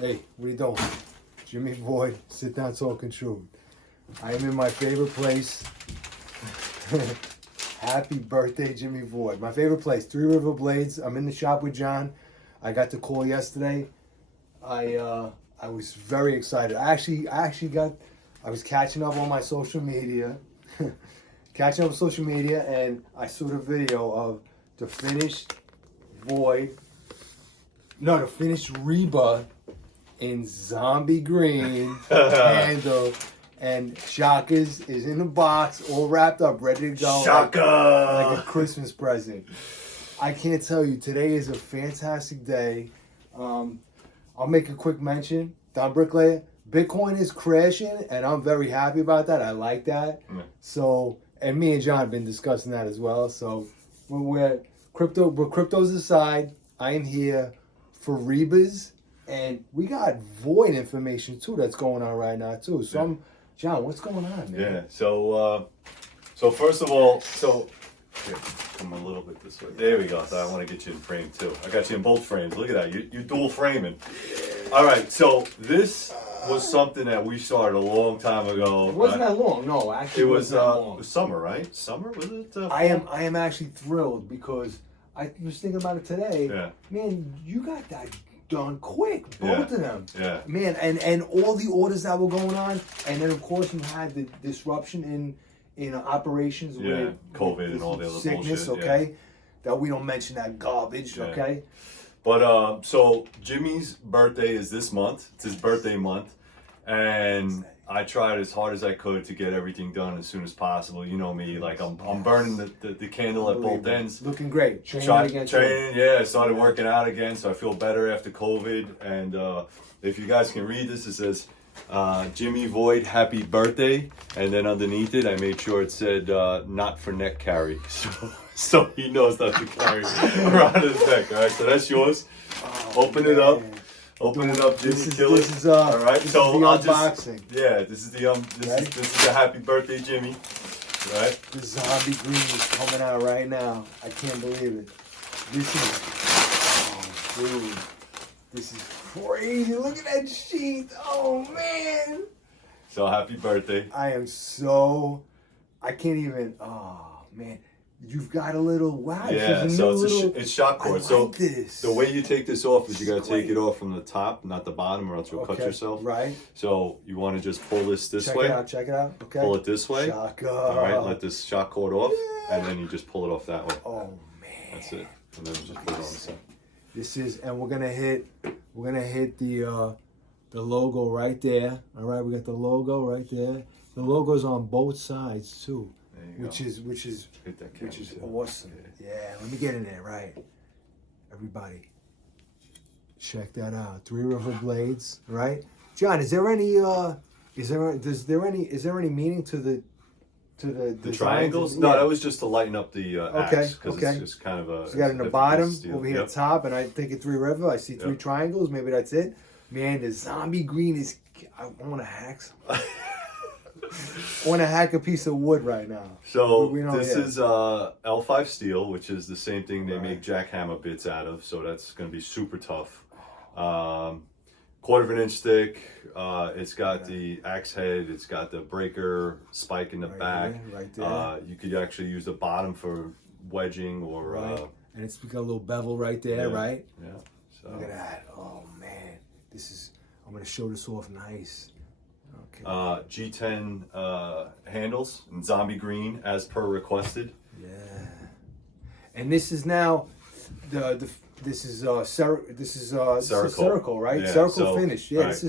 Hey, what you doing? Jimmy Boy, sit down talking truth. I am in my favorite place. Happy birthday, Jimmy Boy. My favorite place, Three River Blades. I'm in the shop with John. I got the call yesterday. I was very excited. I was catching up on my social media. And I saw the video of the finished REBA in zombie green handle, and Shaka's is in the box, all wrapped up, ready to go. Shaka! Like a Christmas present. I can't tell you, today is a fantastic day. I'll make a quick mention. Don Bricklayer, Bitcoin is crashing, and I'm very happy about that. I like that. Yeah. So, and me and John have been discussing that as well. So, we're cryptos aside, I am here for REBAs, and we got void information too that's going on right now too. So, John, what's going on, man? Yeah. So first of all, here, come a little bit this way. There we go. So I want to get you in frame too. I got you in both frames. Look at that. You dual framing. All right. So this was something that we started a long time ago. It wasn't that long. No, actually, it was that long. It was summer, right? Summer, was it? I am actually thrilled because I was thinking about it today. Yeah. Man, you got that done quick, both of them. Yeah. Man, and all the orders that were going on, and then of course you had the disruption in operations with COVID and all the other sickness, bullshit, okay? That we don't mention that garbage, okay? But so Jimmy's birthday is this month. It's his birthday month, and I tried as hard as I could to get everything done as soon as possible. You know me, like I'm burning the candle at both ends. Looking great. Training, I started working out again, so I feel better after COVID. And if you guys can read this, it says, Jimmy Void, happy birthday. And then underneath it, I made sure it said, not for neck carry. So he knows not to carry around his neck. All right, so that's yours. Open it up. Open it up, Jimmy. This is all right. This So is the I'll unboxing. this is the this is the happy birthday, Jimmy. Right. The zombie green is coming out right now. I can't believe it. This is, dude, this is crazy. Look at that sheet. Oh man. So happy birthday. I can't even. Oh man. You've got a little It's shock cord. This. The way you take this off is you gotta take it off from the top, not the bottom, or else you'll cut yourself. Right. So you want to just pull this way. Check it out. Okay. Pull it this way. Shaka. All right. Let this shock cord off, and then you just pull it off that way. Oh man. That's it. And then just put it on the side. This is, and we're gonna hit the logo right there. All right. We got the logo right there. The logo's on both sides too. Which is awesome. Yeah, let me get in there, right? Everybody, check that out. Three River Blades, right? John, is there any meaning to the triangles? No, that was just to lighten up the axe, because it's just kind of a. So you got in the bond over here at the top, and I think at Three River, I see three triangles. Maybe that's it. Man, the zombie green is. I want to hack some. I want to hack a piece of wood right now. So this is L5 steel, which is the same thing they make jackhammer bits out of. So that's going to be super tough. 1/4 inch thick. It's got the axe head. It's got the breaker spike in the back. Right there. You could actually use the bottom for wedging or. And it's got a little bevel right there, right? Yeah. So. Look at that. Oh man, I'm going to show this off nice. Okay. G10 handles in zombie green as per requested. Yeah. And this is now this is Cerakote, right? Yeah, Cerakote finish. Yeah. Right.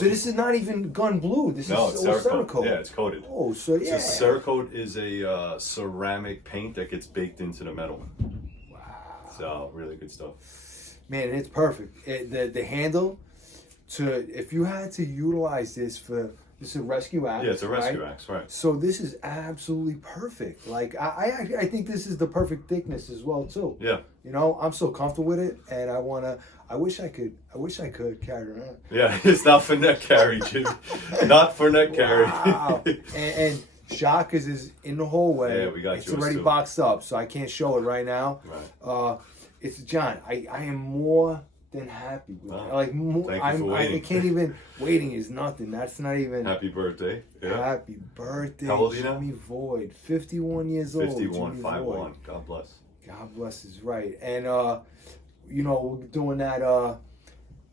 This is not even gun blue. This is Cerakote. Yeah, it's coated. Oh, so yeah. So Cerakote is a ceramic paint that gets baked into the metal. Wow. So really good stuff. Man, it's perfect. The handle. If you had to utilize this is a rescue axe. Yeah, it's a rescue axe, right? So this is absolutely perfect. Like I think this is the perfect thickness as well too. Yeah. You know, I'm so comfortable with it, and I wish I could carry it around. Yeah, it's not for neck carry, Jimmy. Not for neck carry. Wow. and Shaka's is in the hallway. Yeah, we got It's already boxed up, so I can't show it right now. Right. It's John. I am more than happy. Oh, Like thank you for waiting. I can't even. Waiting is nothing. That's not even. Happy birthday. Yeah. Happy birthday, How old are you now? Jimmy Void. 51 years old. 51, Jimmy 5-1. Void. God bless. God bless is right. And you know, we're doing that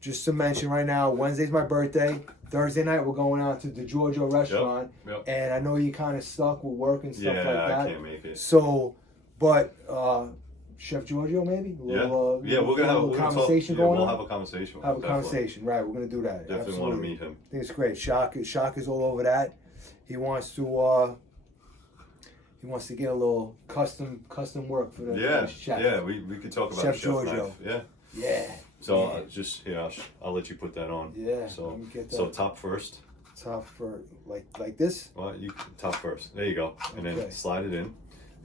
just to mention right now, Wednesday's my birthday. Thursday night we're going out to the Giorgio restaurant. Yep. And I know you kinda stuck with work and stuff like that. I can't make it. So but Chef Giorgio maybe? We're gonna have a conversation going on. We'll have a conversation. Have a conversation, right? We're gonna do that. Definitely want to meet him. I think it's great. Shock is all over that. He wants to get a little custom work for the chef. Yeah, we could talk about Chef Chef Giorgio. Knife. Yeah. Yeah. So yeah. just I'll let you put that on. Yeah. So let me get that. so top first. Top for like this. Well, you top first. There you go, and then slide it in,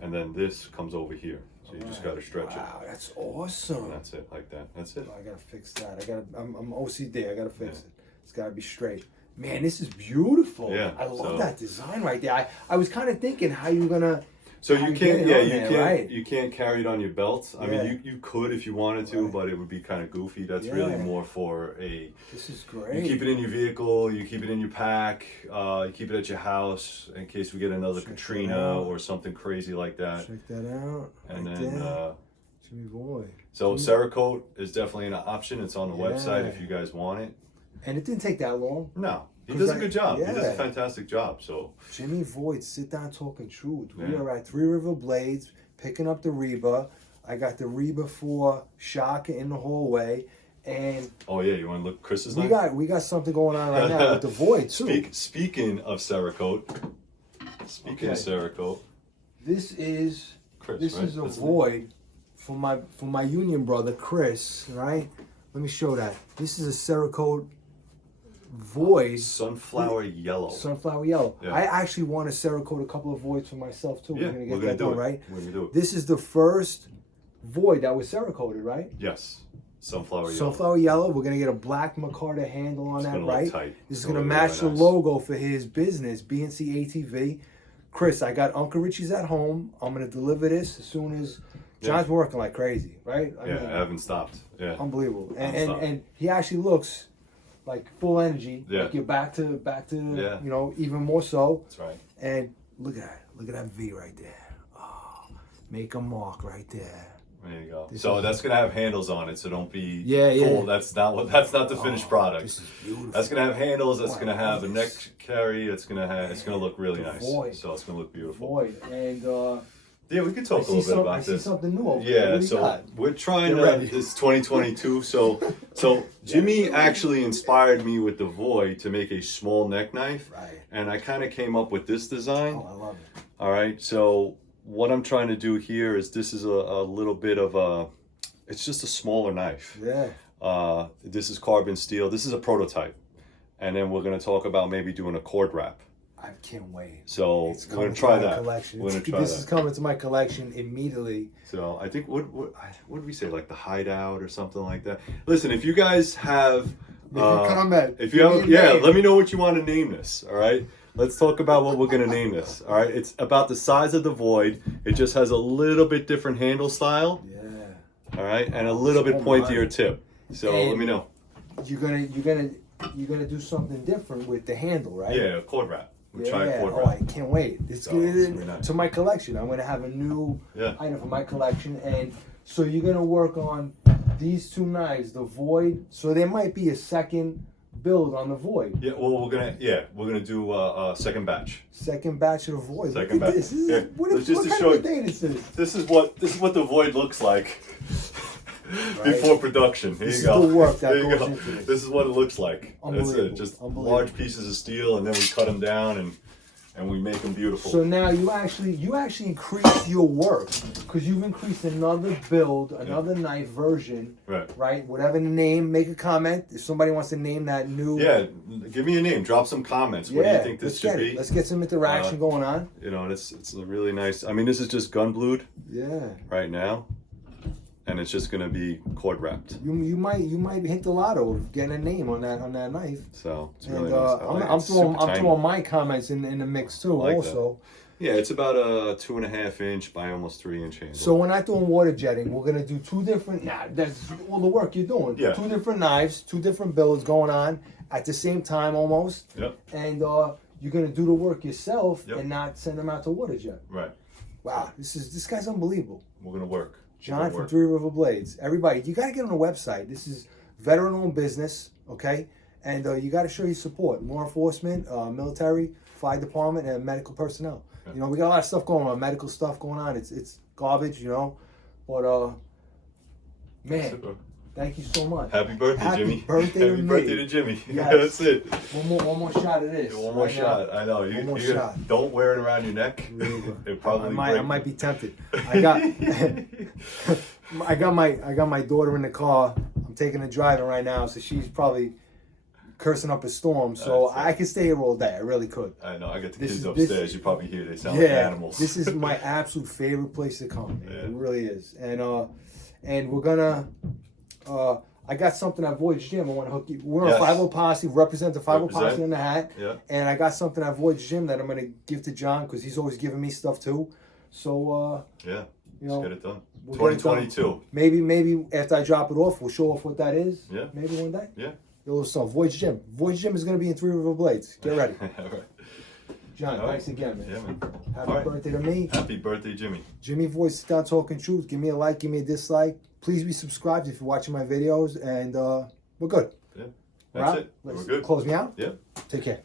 and then this comes over here. So you just gotta stretch it. Wow, that's awesome. And that's it, like that. That's it. I gotta fix that. I'm OCD. I gotta fix it. It's gotta be straight. Man, this is beautiful. Yeah, I love that design right there. I was kind of thinking how you gonna. So you can't, right? you can't carry it on your belt. I mean, you could if you wanted to, but it would be kind of goofy. That's really more for a. This is great. You keep it in your vehicle. You keep it in your pack. You keep it at your house in case we get another Katrina or something crazy like that. Check that out. And right then. Jimmy Boy. So Cerakote is definitely an option. It's on the website if you guys want it. And it didn't take that long. No. He does a good job. Yeah. He does a fantastic job. So Jimmy Void, sit down talking truth. Yeah. We are at Three River Blades, picking up the REBA. I got the REBA for Shaka in the hallway, and oh yeah, you want to look Chris's we knife? got something going on right now with the Void too. Speaking of Cerakote, of Cerakote, this is Chris, this right? is a Void for my union brother Chris. Right? Let me show that. This is a Cerakote Void. Sunflower yellow. Sunflower yellow. Yeah. I actually want to Cerakote a couple of Voids for myself too. Yeah, we're gonna get that done, right? We're gonna do it. This is the first Void that was Cerakoted, right? Yes. Sunflower yellow. Sunflower yellow. We're gonna get a black micarta handle on that, right? Tight. This is gonna match the logo for his business, BNC ATV. Chris, I got Uncle Richie's at home. I'm gonna deliver this as soon as John's working like crazy, right? I haven't stopped. Yeah. Unbelievable. And he actually looks like full energy. Yeah. Like you're back to you know, even more so. That's right. And look at that V right there. Oh, make a mark right there. There you go. So that's gonna have handles on it, so don't be Yeah. full. That's not the finished product. This is beautiful. That's gonna have handles. That's gonna have a neck carry. It's gonna look really nice. Void. So it's gonna look beautiful. Void. And yeah, we could talk a little bit about I see this. something new over there. Yeah, What do you so got? we're trying Get ready. this 2022. So Jimmy actually inspired me with the Void to make a small neck knife, Right. and I kind of came up with this design. Oh, I love it. All right, so what I'm trying to do here is this is a little bit of a, it's just a smaller knife. Yeah. This is carbon steel. This is a prototype, and then we're gonna talk about maybe doing a cord wrap. I can't wait. So It's we're gonna coming try to my that. collection. We're gonna try This that. is coming to my collection immediately. So I think what did we say, like the hideout or something like that? Listen, if you guys have comment. if you Give have me a name. let me know what you want to name this. All right, let's talk about what we're gonna name this. All right, it's about the size of the Void. It just has a little bit different handle style. Yeah. All right, and a little bit pointier tip. So And let me know. You're gonna do something different with the handle, right? Yeah, cord wrap. We'll try a cord Oh, wrap. I can't wait. It's So, good it's gonna be nice. to my collection. I'm gonna have a new Yeah. item for my collection, and so you're gonna work on these two knives, the Void. So there might be a second build on the Void. Yeah, well, we're gonna do a second batch. Second batch of the Void. Second Look at batch. this. This is, Yeah, what just to kind show of a you. day this is? This is what the Void looks like Right. before production. Here This you is go. the work that There you goes go. into this. This is what it looks like. That's Unbelievable. it. Just Unbelievable. large pieces of steel, and then we cut them down and we make them beautiful. So now you actually increased your work because you've increased another build, another knife version, right. Whatever the name, make a comment. If somebody wants to name that new, Yeah, give me a name. Drop some comments. What do you think this should be? Let's get some interaction going on. You know, it's a really nice. I mean, this is just gun blued Yeah. right now, and it's just gonna be cord wrapped. You might hit the lotto of getting a name on that knife. So it's And really nice. I like it. I'm Super throwing tiny. my comments in the mix too. I like also, Yeah, it's about a 2.5 inch by almost 3 inch handle. So we're not doing water jetting. We're gonna do two different. Nah, that's all the work you're doing. Yeah. Two different knives, two different builds going on at the same time almost. Yep. And you're gonna do the work yourself Yep. and not send them out to water jet. Right. Wow, this guy's unbelievable. We're gonna work. John from Three River Blades. Everybody, you got to get on the website. This is veteran-owned business, okay? And you got to show your support. Law enforcement, military, fire department, and medical personnel. You know, we got a lot of stuff going on, medical stuff going on. It's garbage, you know. But man, thank you so much. Happy birthday, Happy Jimmy. birthday to Happy me. birthday to Jimmy. Yes. That's it. One more shot of this. One more right shot. now. I know. One more You shot. don't wear it around your neck. It probably I might be tempted. I got my daughter in the car. I'm taking her driving right now, so she's probably cursing up a storm. So I could stay here all day. I really could. I know. I got the This kids is- upstairs. this- You probably hear they sound like animals. This is my absolute favorite place to come. Man. Yeah. It really is. And we're gonna. I got something at Voyage Gym. I want to hook you. We're Yes. on 50 Posse. Represent the 50 Posse Represent. in the hat. Yeah. And I got something at Voyage Gym that I'm gonna give to John because he's always giving me stuff too. So Yeah. you know, Let's get it done. we'll get it done. 2022. maybe after I drop it off, we'll show off what that is. Yeah. Maybe one day. Yeah. A little stuff. Voyage Gym. Voyage Gym is gonna be in Three River Blades. Get ready. All right. John, All right. thanks again, man. Yeah, man. Happy All right. birthday to me. Happy birthday, Jimmy. Jimmy Voice, sit down talking truth. Give me a like, give me a dislike. Please be subscribed if you're watching my videos, and we're good. Yeah. We're That's out. it. Let's We're good. close me out. Yeah. Take care.